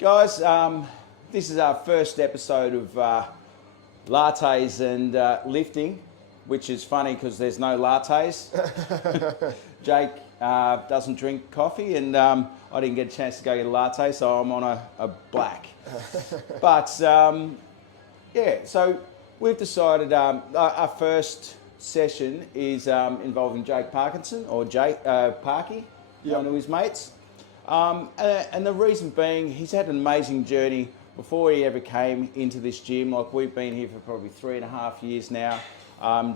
Guys, this is our first episode of lattes and lifting, which is funny because there's no lattes. Jake doesn't drink coffee, and I didn't get a chance to go get a latte, so I'm on a black. But yeah, so we've decided our first session is involving Jake Parkinson, or Jake Parky, one of his mates. And the reason being, he's had an amazing journey before he ever came into this gym. Like, we've been here for probably 3.5 years now.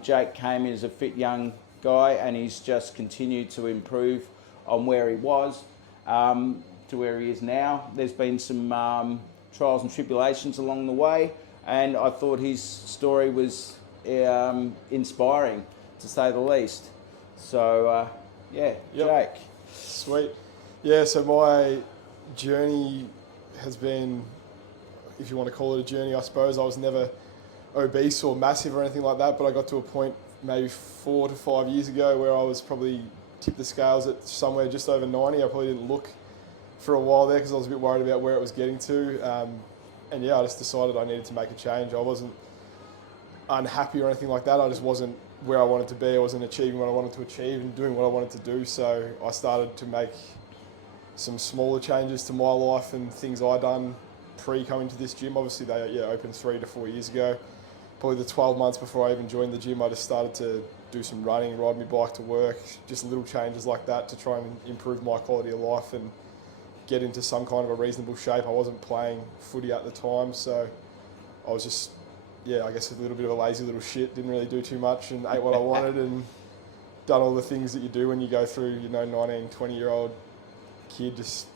Jake came in as a fit young guy, and he's just continued to improve on where he was to where he is now. There's been some trials and tribulations along the way, and I thought his story was inspiring, to say the least. So, Jake. Sweet. Yeah, so my journey has been, if you want to call it a journey, I suppose. I was never obese or massive or anything like that, but I got to a point maybe 4 to 5 years ago where I was probably tipped the scales at somewhere just over 90. I probably didn't look for a while there because I was a bit worried about where it was getting to. And yeah, I just decided I needed to make a change. I wasn't unhappy or anything like that. I just wasn't where I wanted to be. I wasn't achieving what I wanted to achieve and doing what I wanted to do. So I started to make some smaller changes to my life and things I done pre-coming to this gym. Obviously they opened 3 to 4 years ago. Probably the 12 months before I even joined the gym, I just started to do some running, ride my bike to work, just little changes like that to try and improve my quality of life and get into some kind of a reasonable shape. I wasn't playing footy at the time, so I was just, I guess a little bit of a lazy little shit, didn't really do too much and ate what I wanted and done all the things that you do when you go through, 19, 20-year-old kid, just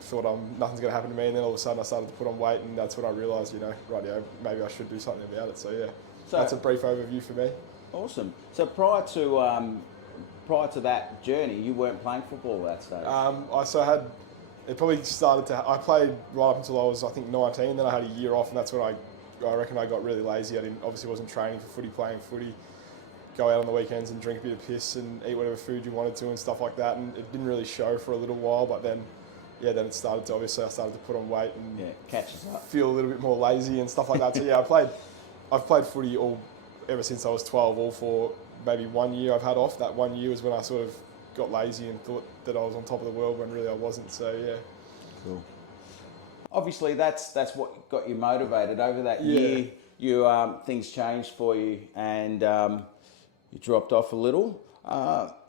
thought nothing's going to happen to me, and then all of a sudden I started to put on weight, and that's when I realised, maybe I should do something about it. So that's a brief overview for me. Awesome. So prior to that journey, you weren't playing football at that stage. It probably started to. I played right up until I was, I think, 19. Then I had a year off, and that's when I reckon I got really lazy. Obviously wasn't training for footy, playing footy. Go out on the weekends and drink a bit of piss and eat whatever food you wanted to and stuff like that. And it didn't really show for a little while, but then it started to, obviously I started to put on weight and catches up. Feel a little bit more lazy and stuff like that. So I've played footy ever since I was 12, all for maybe 1 year I've had off. That 1 year was when I sort of got lazy and thought that I was on top of the world when really I wasn't. So Cool. Obviously that's what got you motivated. Over that year, you things changed for you, and you dropped off a little.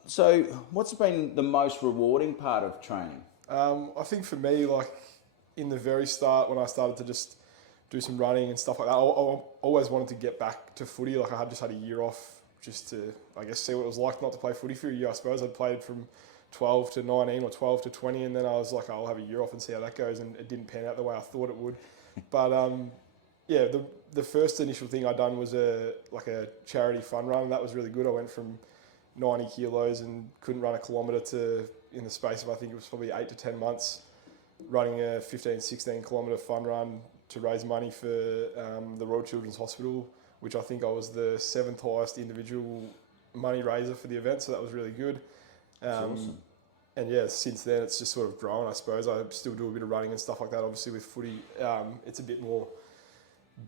So what's been the most rewarding part of training? I think for me, like in the very start when I started to just do some running and stuff like that, I always wanted to get back to footy. Like I had just had a year off just to, I guess, see what it was like not to play footy for a year. I suppose I'd played from 12 to 19 or 12 to 20, and then I was like, I'll have a year off and see how that goes, and it didn't pan out the way I thought it would. But the first initial thing I done was a charity fun run, and that was really good. I went from 90 kilos and couldn't run a kilometre to, in the space of I think it was probably 8 to 10 months, running a 15, 16 kilometre fun run to raise money for the Royal Children's Hospital, which I think I was the 7th highest individual money raiser for the event, so that was really good. Awesome. And since then it's just sort of grown, I suppose. I still do a bit of running and stuff like that. Obviously with footy, it's a bit more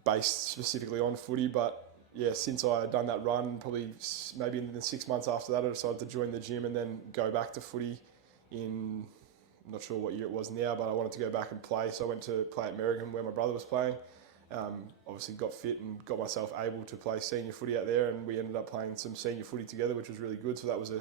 based specifically on footy, but since I had done that run, probably maybe in the 6 months after that, I decided to join the gym and then go back to footy in, I'm not sure what year it was now, but I wanted to go back and play. So I went to play at Merrigan where my brother was playing. Obviously got fit and got myself able to play senior footy out there, and we ended up playing some senior footy together, which was really good. So that was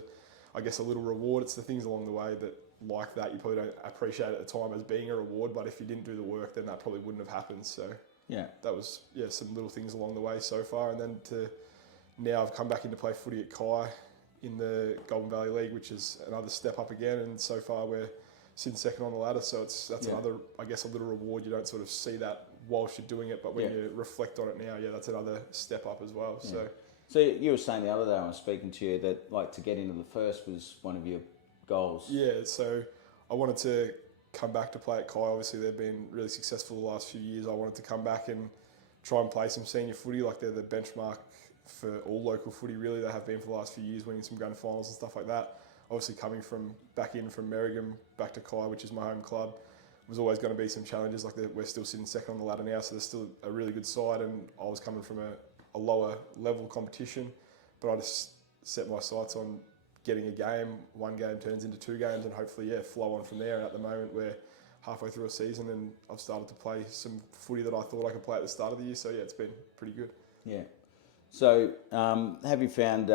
I guess a little reward. It's the things along the way that like that you probably don't appreciate at the time as being a reward, but if you didn't do the work, then that probably wouldn't have happened. So that was some little things along the way so far. And then now I've come back in to play footy at Kai in the Golden Valley League, which is another step up again, and so far we're sitting second on the ladder, so that's another, I guess, a little reward. You don't sort of see that whilst you're doing it, but when you reflect on it now, that's another step up as well. So you were saying the other day when I was speaking to you that like to get into the first was one of your goals. Yeah, so I wanted to come back to play at Kai. Obviously they've been really successful the last few years. I wanted to come back and try and play some senior footy. Like they're the benchmark for all local footy really. They have been for the last few years, winning some grand finals and stuff like that. Obviously coming from back in from Merrigan back to Kai, which is my home club, was always going to be some challenges. Like we're still sitting second on the ladder now, so there's still a really good side, and I was coming from a lower level competition, but I just set my sights on getting a game. One game turns into 2 games, and hopefully, flow on from there. And at the moment, we're halfway through a season, and I've started to play some footy that I thought I could play at the start of the year. So it's been pretty good. Yeah. So have you found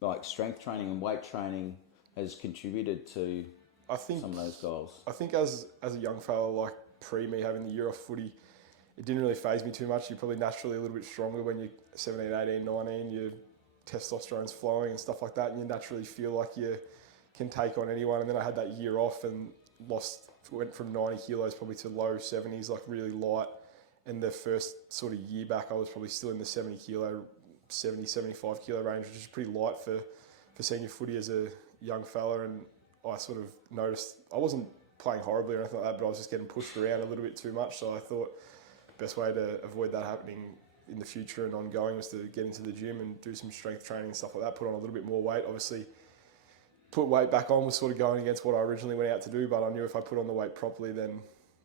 like strength training and weight training has contributed to some of those goals? I think as a young fella, like pre me having the year off footy, it didn't really faze me too much. You're probably naturally a little bit stronger when you're 17, 18, 19, your testosterone's flowing and stuff like that, and you naturally feel like you can take on anyone. And then I had that year off and went from 90 kilos probably to low 70s, like really light. And the first sort of year back, I was probably still in the 75 kilo range, which is pretty light for senior footy as a young fella. And I sort of noticed I wasn't playing horribly or anything like that, but I was just getting pushed around a little bit too much. So I thought the best way to avoid that happening in the future and ongoing was to get into the gym and do some strength training and stuff like that, put on a little bit more weight. Obviously, put weight back on was sort of going against what I originally went out to do, but I knew if I put on the weight properly, then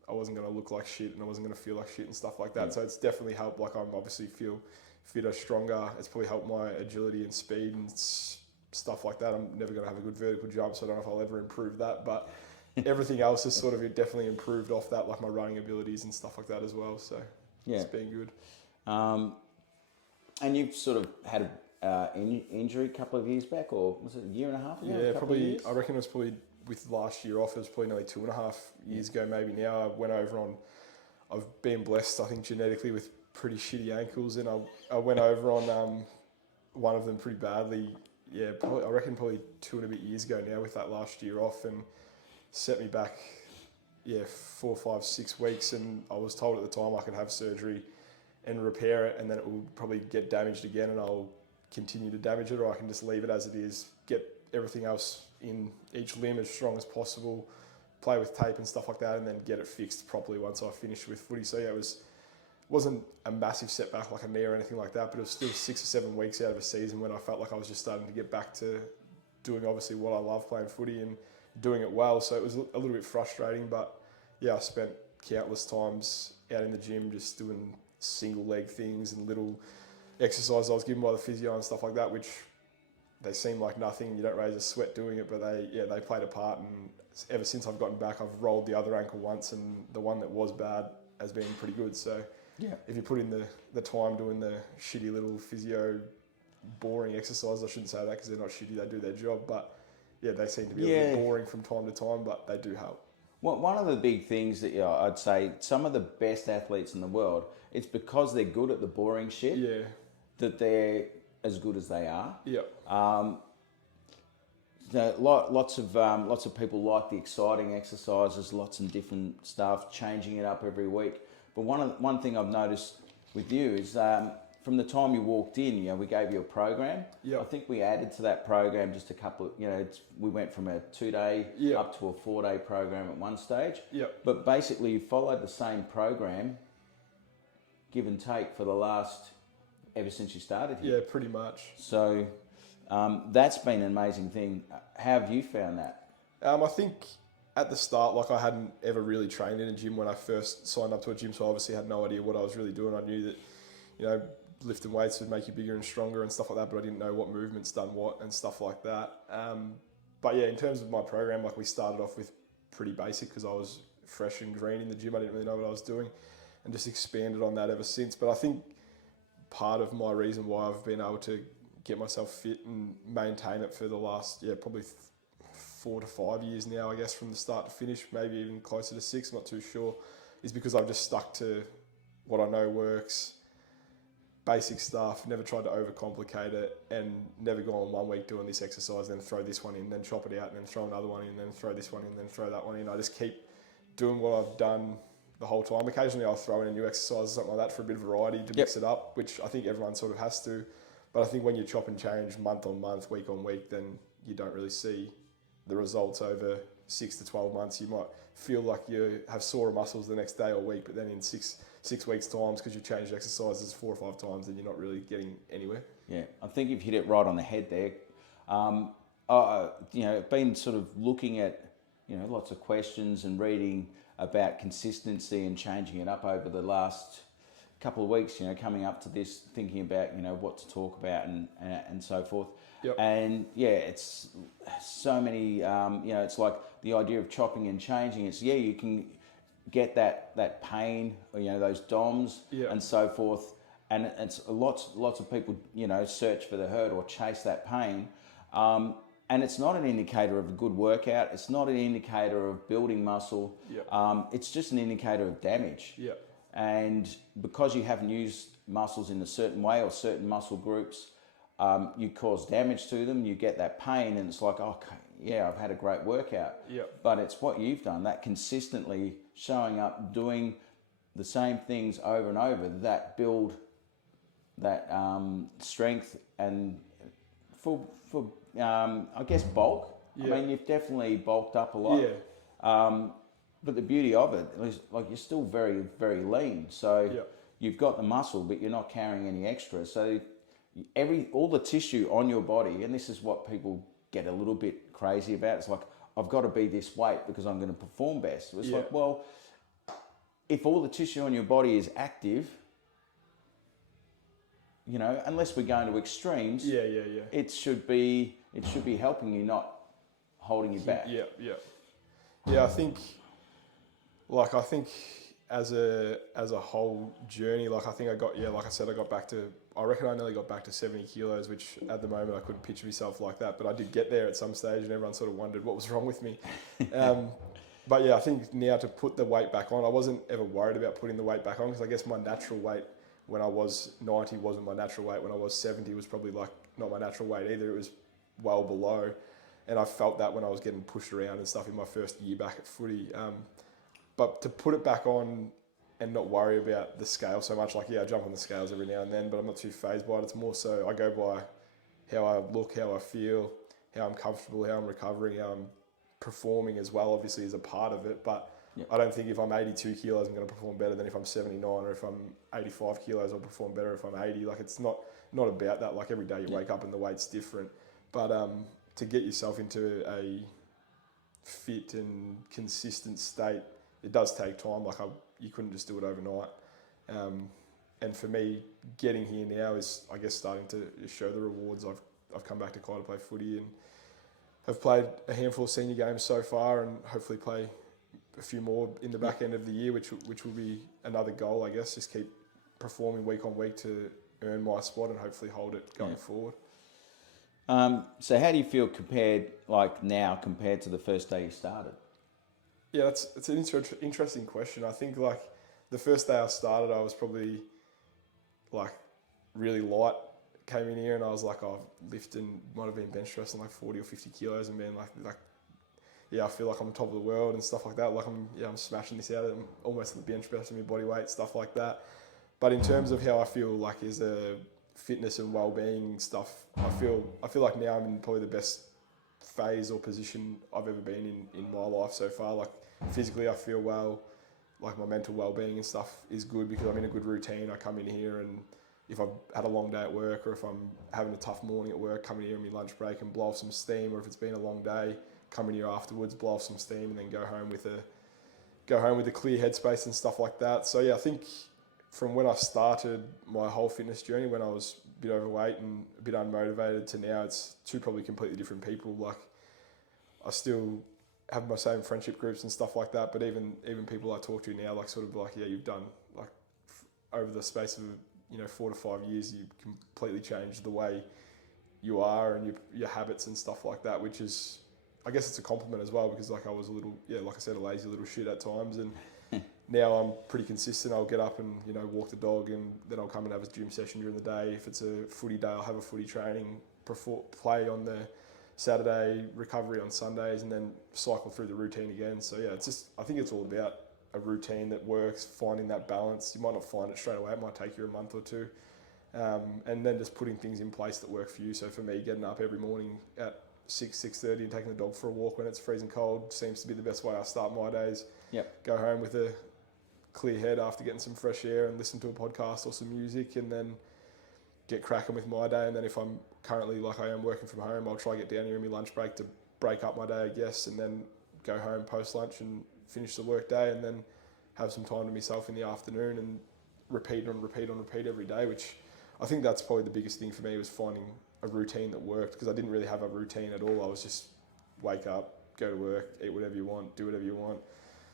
I wasn't going to look like shit and I wasn't going to feel like shit and stuff like that. So it's definitely helped. Like I'm obviously feel fitter, stronger. It's probably helped my agility and speed and stuff like that. I'm never going to have a good vertical jump, so I don't know if I'll ever improve that. But everything else has sort of definitely improved off that, like my running abilities and stuff like that as well. So it's been good. And you've sort of had an injury a couple of years back, or was it a year and a half ago? Yeah, probably. I reckon it was probably with last year off. It was probably nearly 2.5 years ago, maybe now. I went over on. I've been blessed, I think, genetically with pretty shitty ankles, and I went over on one of them pretty badly. Yeah, probably, I reckon probably 2 and a bit years ago now with that last year off, and set me back. 4, 5, 6 weeks, and I was told at the time I could have surgery and repair it, and then it will probably get damaged again, and I'll continue to damage it, or I can just leave it as it is, get everything else in each limb as strong as possible, play with tape and stuff like that, and then get it fixed properly once I finished with footy. So it wasn't a massive setback like a knee or anything like that, but it was still 6 or 7 weeks out of a season when I felt like I was just starting to get back to doing obviously what I love, playing footy and doing it well. So it was a little bit frustrating, but I spent countless times out in the gym just doing single leg things and little exercises I was given by the physio and stuff like that, which they seem like nothing. You don't raise a sweat doing it, but they played a part. And ever since I've gotten back, I've rolled the other ankle once, and the one that was bad has been pretty good. So if you put in the time doing the shitty little physio boring exercises, I shouldn't say that because they're not shitty, they do their job, but they seem to be a little bit boring from time to time, but they do help. One of the big things that I'd say, some of the best athletes in the world, it's because they're good at the boring shit that they're as good as they are. Lots of people like the exciting exercises, lots of different stuff, changing it up every week. But one thing I've noticed with you is from the time you walked in, we gave you a program. I think we added to that program just a couple of, we went from a 2-day up to a 4-day program at one stage. But basically you followed the same program, give and take, for the last, ever since you started here. Yeah, pretty much. So that's been an amazing thing. How have you found that? I think at the start, like I hadn't ever really trained in a gym when I first signed up to a gym, so I obviously had no idea what I was really doing. I knew that, lifting weights would make you bigger and stronger and stuff like that, but I didn't know what movements done what and stuff like that. But in terms of my program, like we started off with pretty basic because I was fresh and green in the gym. I didn't really know what I was doing, and just expanded on that ever since. But I think part of my reason why I've been able to get myself fit and maintain it for the last, probably 4 to 5 years now, I guess, from the start to finish, maybe even closer to 6, I'm not too sure, is because I've just stuck to what I know works, basic stuff, never tried to overcomplicate it, and never gone 1 week doing this exercise, then throw this one in, then chop it out, and then throw another one in, then throw this one in, then throw that one in. I just keep doing what I've done the whole time. Occasionally I'll throw in a new exercise or something like that for a bit of variety to mix it up, which I think everyone sort of has to. But I think when you chop and change month on month, week on week, then you don't really see the results over 6 to 12 months. You might feel like you have sore muscles the next day or week, but then in six weeks' time, because you changed exercises 4 or 5 times, then you're not really getting anywhere. Yeah, I think you've hit it right on the head there. I've been sort of looking at lots of questions and reading about consistency and changing it up over the last couple of weeks, coming up to this, thinking about, what to talk about and so forth. Yep. And yeah, it's so many, it's like the idea of chopping and changing. It's, you can get that pain, or, those DOMs and so forth. And it's lots of people, search for the hurt or chase that pain. And it's not an indicator of a good workout. It's not an indicator of building muscle. It's just an indicator of damage. And because you haven't used muscles in a certain way or certain muscle groups, you cause damage to them, you get that pain, and it's like, okay, I've had a great workout. But it's what you've done, that consistently showing up, doing the same things over and over, that build that strength and for I guess bulk. I mean, you've definitely bulked up a lot. But the beauty of it is, like, you're still very, very lean. So you've got the muscle, but you're not carrying any extra. So all the tissue on your body, and this is what people get a little bit crazy about. It's like, I've got to be this weight because I'm going to perform best. It's like, well, if all the tissue on your body is active, unless we're going to extremes, it should be helping you, not holding you back. I think as a whole journey, like, I think I reckon I nearly got back to 70 kilos, which at the moment I couldn't picture myself like that, but I did get there at some stage, and everyone sort of wondered what was wrong with me. But I think now to put the weight back on, I wasn't ever worried about putting the weight back on, because I guess my natural weight when I was 90 wasn't my natural weight. When I was 70 was probably like not my natural weight either. It was well below. And I felt that when I was getting pushed around and stuff in my first year back at footy. But to put it back on and not worry about the scale so much, like, I jump on the scales every now and then, but I'm not too fazed by it. It's more so I go by how I look, how I feel, how I'm comfortable, how I'm recovering, how I'm performing as well, obviously, is a part of it. But I don't think if I'm 82 kilos, I'm going to perform better than if I'm 79, or if I'm 85 kilos, I'll perform better if I'm 80. Like, it's not about that. Like, every day you wake up and the weight's different. But to get yourself into a fit and consistent state, it does take time. Like, you couldn't just do it overnight. And for me, getting here now is, I guess, starting to show the rewards. I've come back to Clyde to play footy and have played a handful of senior games so far, and hopefully play a few more in the back end of the year, which will be another goal, I guess. Just keep performing week on week to earn my spot and hopefully hold it going forward. So how do you feel compared to the first day you started? Yeah, it's an interesting question. I think, like, the first day I started, I was probably like really light. Came in here and I was like, lifting, might have been bench pressing like 40 or 50 kilos and being like, I feel like I'm on top of the world and stuff like that. Like, I'm smashing this out. I'm almost at the bench press and my body weight, stuff like that. But in terms of how I feel, like, is a fitness and well-being stuff, I feel like now I'm in probably the best phase or position I've ever been in my life so far. Like, physically I feel well, like my mental well-being and stuff is good because I'm in a good routine. I come in here, and if I've had a long day at work, or if I'm having a tough morning at work, come in here on my lunch break and blow off some steam, or if it's been a long day, come in here afterwards, blow off some steam, and then go home with a clear headspace and stuff like that. So I think from when I started my whole fitness journey, when I was a bit overweight and a bit unmotivated, to now, it's two probably completely different people. Like, I still have my same friendship groups and stuff like that, but even people I talk to now, like, sort of like, you've done, like, over the space of 4 to 5 years, you completely changed the way you are and your habits and stuff like that, which is, I guess it's a compliment as well, because, like, I was a little, like I said, a lazy little shit at times, and now I'm pretty consistent. I'll get up and, walk the dog, and then I'll come and have a gym session during the day. If it's a footy day, I'll have a footy training, play on the Saturday, recovery on Sundays, and then cycle through the routine again. So it's just, I think it's all about a routine that works, finding that balance. You might not find it straight away. It might take you a month or two. And then just putting things in place that work for you. So for me, getting up every morning at 6:30 and taking the dog for a walk when it's freezing cold seems to be the best way I start my days. Go home with a clear head after getting some fresh air and listen to a podcast or some music, and then get cracking with my day. And then if I'm currently, like I am, working from home, I'll try to get down here in my lunch break to break up my day, I guess, and then go home post lunch and finish the work day, and then have some time to myself in the afternoon, and repeat every day, which I think that's probably the biggest thing for me, was finding a routine that worked, because I didn't really have a routine at all. I was just wake up, go to work, eat whatever you want, do whatever you want,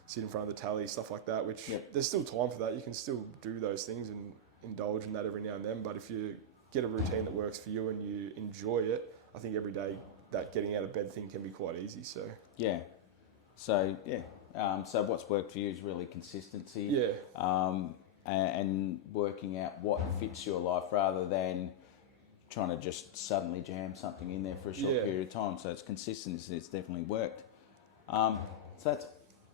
sit in front of the tally, stuff like that, which there's still time for that. You can still do those things and indulge in that every now and then, but if you get a routine that works for you and you enjoy it, I think every day that getting out of bed thing can be quite easy. So so what's worked for you is really consistency. And working out what fits your life rather than trying to just suddenly jam something in there for a short period of time. So it's consistency. It's definitely worked. So that's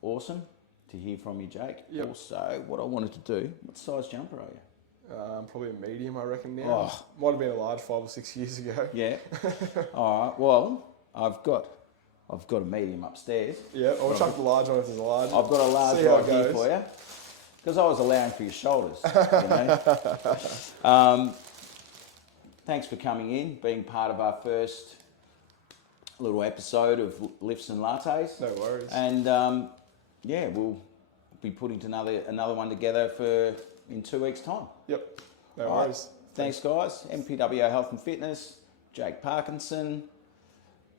awesome to hear from you, Jake. Also, what I wanted to do, what size jumper are you? Probably a medium, I reckon now. Might have been a large 5 or 6 years ago. Yeah. All right. Well, I've got a medium upstairs. Yeah, I'll chuck the large one if there's a large. I've got a large right here for you, because I was allowing for your shoulders. You know? Thanks for coming in, being part of our first little episode of Lifts and Lattes. No worries. And we'll be putting another one together in 2 weeks' time. Yep. No worries. Thanks, guys. MPWO Health and Fitness, Jake Parkinson.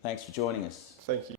Thanks for joining us. Thank you.